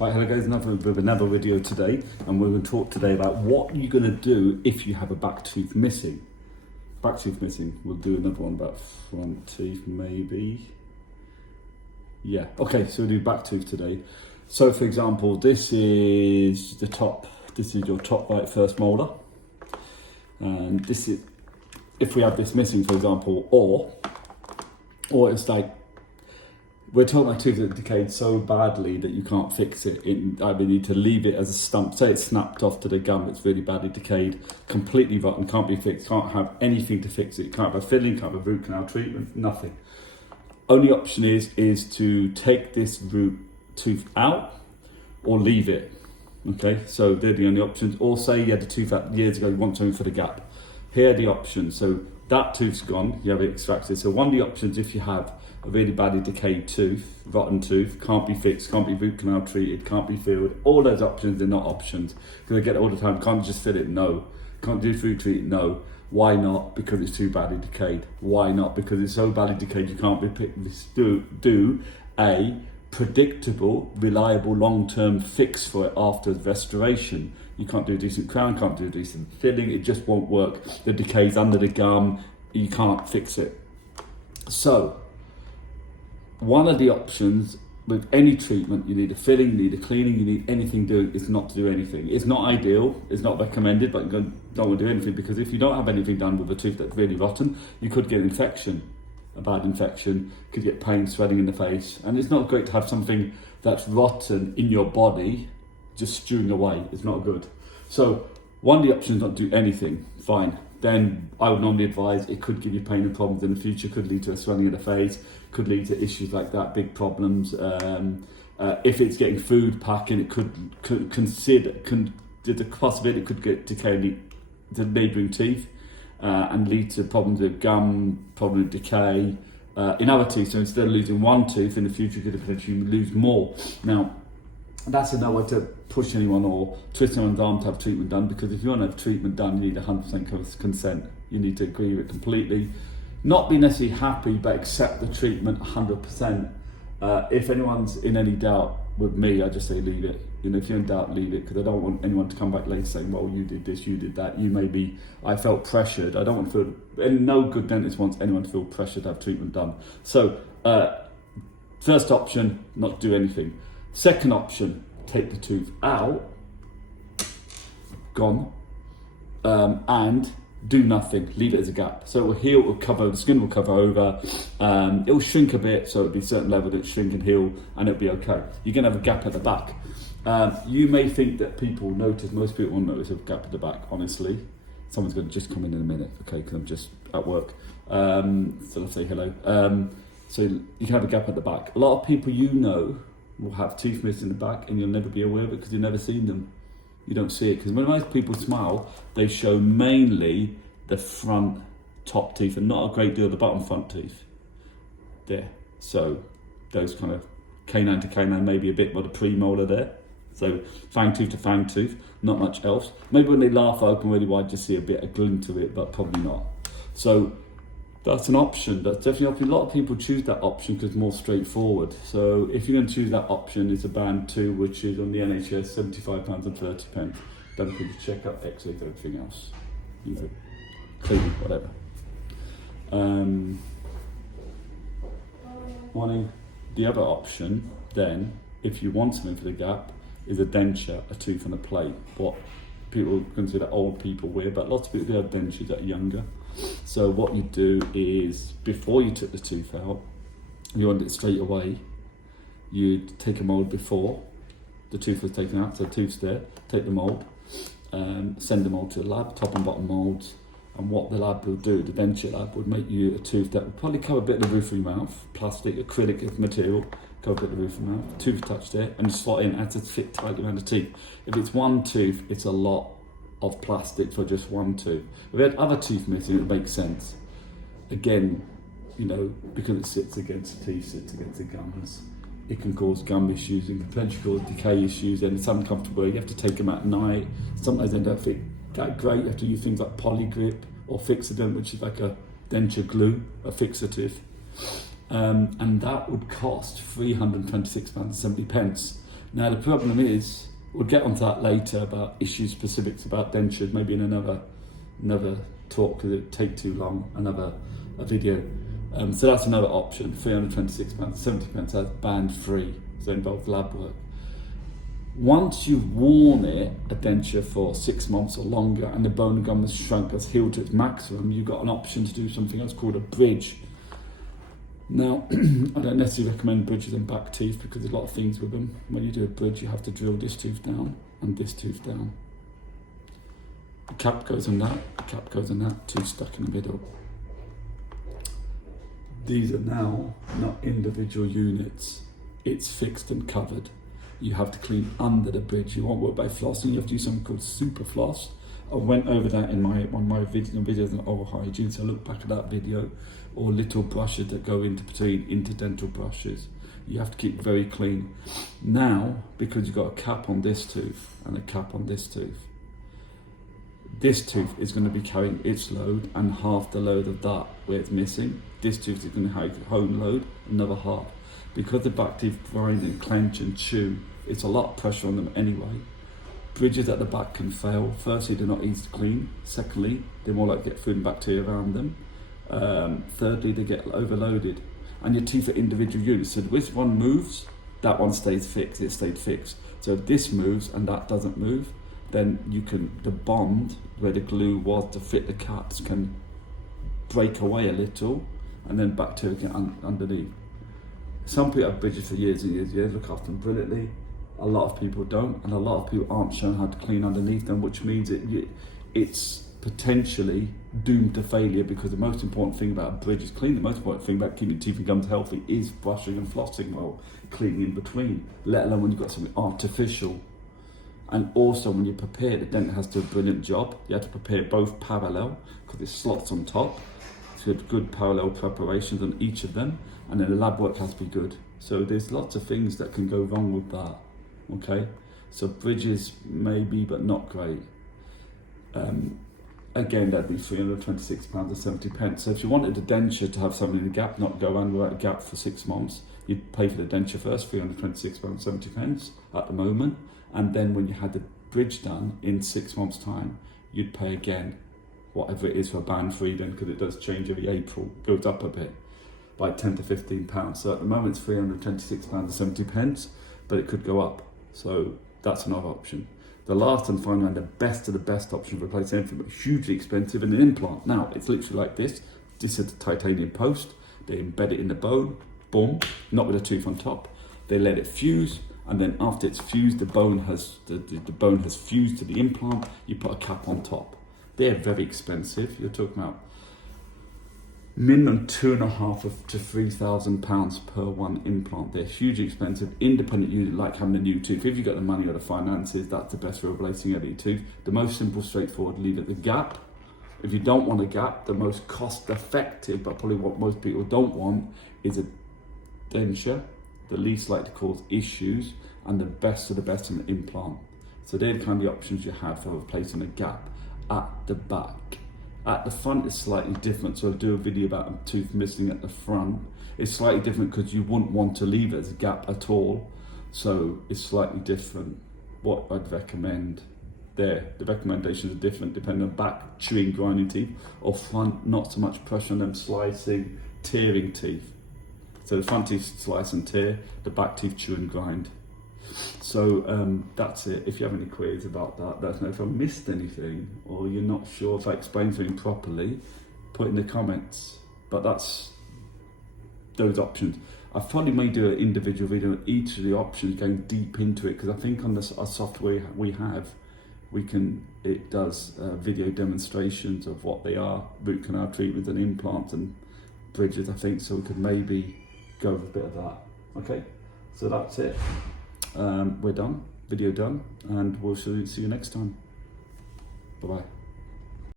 Right, hello guys, another video today, and we're going to talk today about what you're going to do if you have a back tooth missing. Back tooth missing. We'll do another one about front teeth, maybe. Yeah, okay, so we'll do back tooth today. So for example, this is the top, this is your top right first molar. And this is, if we have this missing, for example, or it's like, we're talking about tooth that decayed so badly that you can't fix it. I mean, you need to leave it as a stump. Say it's snapped off to the gum, it's really badly decayed, completely rotten, can't be fixed, can't have anything to fix it. Can't have a filling, can't have a root canal treatment, nothing. Only option is to take this root tooth out or leave it. Okay, so they're the only options. Or say you had a tooth out years ago, you want something for the gap. Here are the options. So that tooth's gone, you have it extracted. So one of the options, if you have a really badly decayed tooth, rotten tooth, can't be fixed, can't be root canal treated, can't be filled, all those options, they're not options. Because I get it all the time, can't just fill it? No. Can't do food treat? No. Why not? Because it's too badly decayed. Why not? Because it's so badly decayed you can't do a predictable, reliable, long-term fix for it after restoration. You can't do a decent crown, can't do a decent filling, it just won't work. The decay's under the gum, you can't fix it. So, one of the options with any treatment, you need a filling, you need a cleaning, you need anything doing, is not to do anything. It's not ideal, it's not recommended, but you don't want to do anything, because if you don't have anything done with a tooth that's really rotten, you could get infection, a bad infection, could get pain, swelling in the face, and it's not great to have something that's rotten in your body just stewing away. It's not good. So one of the options, not do anything, fine. Then I would normally advise, it could give you pain and problems in the future, could lead to a swelling of the face, could lead to issues like that, big problems. If it's getting food packing, it could the possibility it could get decay to neighbouring teeth and lead to problems with gum, problem with decay in other teeth. So instead of losing one tooth in the future, you could potentially lose more. Now, that's no way to push anyone or twist anyone's arm to have treatment done, because if you want to have treatment done, you need 100% consent. You need to agree with it completely. Not be necessarily happy, but accept the treatment 100%. If anyone's in any doubt with me, I just say leave it. You know, if you're in doubt, leave it, because I don't want anyone to come back later saying, well, you did this, you did that. I felt pressured. I don't want to feel, and no good dentist wants anyone to feel pressured to have treatment done. So, first option, not do anything. Second option, take the tooth out, gone, and do nothing, leave it as a gap. So it will heal, it will cover, the skin will cover over, it will shrink a bit, so it'll be a certain level that it shrink and heal, and it'll be okay. You're gonna have a gap at the back. You may think that people notice, most people won't notice a gap at the back, honestly. Someone's gonna just come in a minute, okay, because I'm just at work. So let's say hello. So you can have a gap at the back. A lot of people will have teeth missing in the back, and you'll never be aware of it because you've never seen them. You don't see it, because when most people smile, they show mainly the front top teeth and not a great deal of the bottom front teeth. There. So those kind of canine to canine, maybe a bit more the premolar there. So fang tooth to fang tooth, not much else. Maybe when they laugh open really wide, just see a bit of glint to it, but probably not. So that's an option. That's definitely an option. A lot of people choose that option because it's more straightforward. So if you're going to choose that option, it's a band 2, which is on the NHS, £75.30. Don't forget to check out X-rays and everything else. You know, cleaning, whatever. The other option, then, if you want something for the gap, is a denture, a tooth and a plate. What people consider old people wear, but lots of people do have dentures that are younger. So what you do is, before you took the tooth out, you want it straight away, you'd take a mould before the tooth was taken out, so the tooth's there, take the mould, send the mould to the lab, top and bottom moulds, and what the lab will do, the denture lab, would make you a tooth that would probably cover a bit of the roof of your mouth, plastic, acrylic material, cover a bit of the roof of your mouth, tooth touch there, and just slot in and to fit tightly around the teeth. If it's one tooth, it's a lot of plastic for just one tooth. If we had other teeth missing, it makes sense. Again, you know, because it sits against the teeth, sits against the gums, it can cause gum issues, it can potentially cause decay issues, and it's uncomfortable. You have to take them at night. Sometimes they don't fit that great. You have to use things like Polygrip or Fixodent, which is like a denture glue, a fixative. And that would cost £326.70. Now the problem is, we'll get onto that later about issues specifics about dentures, maybe in another talk because it would take too long, a video. So that's another option, £326, £70 as band free, so it involves lab work. Once you've worn it, a denture, for 6 months or longer, and the bone and gum has shrunk, has healed to its maximum, you've got an option to do something else called a bridge. Now, I don't necessarily recommend bridges and back teeth because there's a lot of things with them. When you do a bridge, you have to drill this tooth down and this tooth down. The cap goes on that, the cap goes on that, tooth stuck in the middle. These are now not individual units, it's fixed and covered. You have to clean under the bridge. You won't work by flossing, you have to do something called super floss. I went over that in one of my videos on oral hygiene, so look back at that video. Or little brushes that go into between interdental brushes. You have to keep very clean. Now, because you've got a cap on this tooth and a cap on this tooth is going to be carrying its load and half the load of that where it's missing. This tooth is going to have its own load, another half. Because the back teeth grind and clench and chew, it's a lot of pressure on them anyway. Bridges at the back can fail. Firstly, they're not easy to clean. Secondly, they're more likely to get food and bacteria around them. Thirdly, they get overloaded. And your teeth are individual units. So this one moves, that one stays fixed, it stayed fixed. So if this moves and that doesn't move, then the bond where the glue was to fit the caps can break away a little, and then bacteria get underneath. Some people have bridges for years and years and years, look after them brilliantly. A lot of people don't, and a lot of people aren't shown how to clean underneath them, which means it's potentially doomed to failure, because the most important thing about a bridge is clean. The most important thing about keeping teeth and gums healthy is brushing and flossing while cleaning in between, let alone when you've got something artificial. And also when you prepare, the dentist has to do a brilliant job. You have to prepare both parallel, because there's slots on top, so you have good parallel preparations on each of them, and then the lab work has to be good. So there's lots of things that can go wrong with that, okay? So bridges maybe, but not great. Again, that'd be £326.70. So if you wanted a denture to have something in the gap, not go around without a gap for 6 months, you'd pay for the denture first, £326.70 at the moment. And then when you had the bridge done in 6 months' time, you'd pay again, whatever it is for a band free then, because it does change every April, goes up a bit by £10 to £15. So at the moment it's £326.70, but it could go up. So that's another option. The last and final and the best of the best option for replacing anything, but hugely expensive, an implant. Now, it's literally like this. This is a titanium post. They embed it in the bone, boom, not with a tooth on top. They let it fuse, and then after it's fused, the bone has fused to the implant. You put a cap on top. They're very expensive. You're talking about minimum £2,500 to £3,000 per one implant. They're hugely expensive. Independent unit, like having a new tooth. If you've got the money or the finances, that's the best for replacing any tooth. The most simple, straightforward, leave it the gap. If you don't want a gap, the most cost effective, but probably what most people don't want, is a denture, the least likely to cause issues, and the best of the best in the implant. So they're the kind of options you have for replacing a gap at the back. At the front is slightly different, so I'll do a video about a tooth missing at the front. It's slightly different because you wouldn't want to leave it as a gap at all, so it's slightly different. What I'd recommend there, the recommendations are different depending on back, chewing, grinding teeth, or front, not so much pressure on them, slicing, tearing teeth. So the front teeth slice and tear, the back teeth chew and grind. So that's it. If you have any queries about that, let us know. If I missed anything or you're not sure if I explained something properly, put in the comments. But that's those options. I probably may do an individual video on each of the options, going deep into it, because I think on our software we have, it does video demonstrations of what they are, root canal treatments and implants and bridges, I think, so we could maybe go with a bit of that. Okay, so that's it. We're done, video done, and we'll see you next time. Bye bye.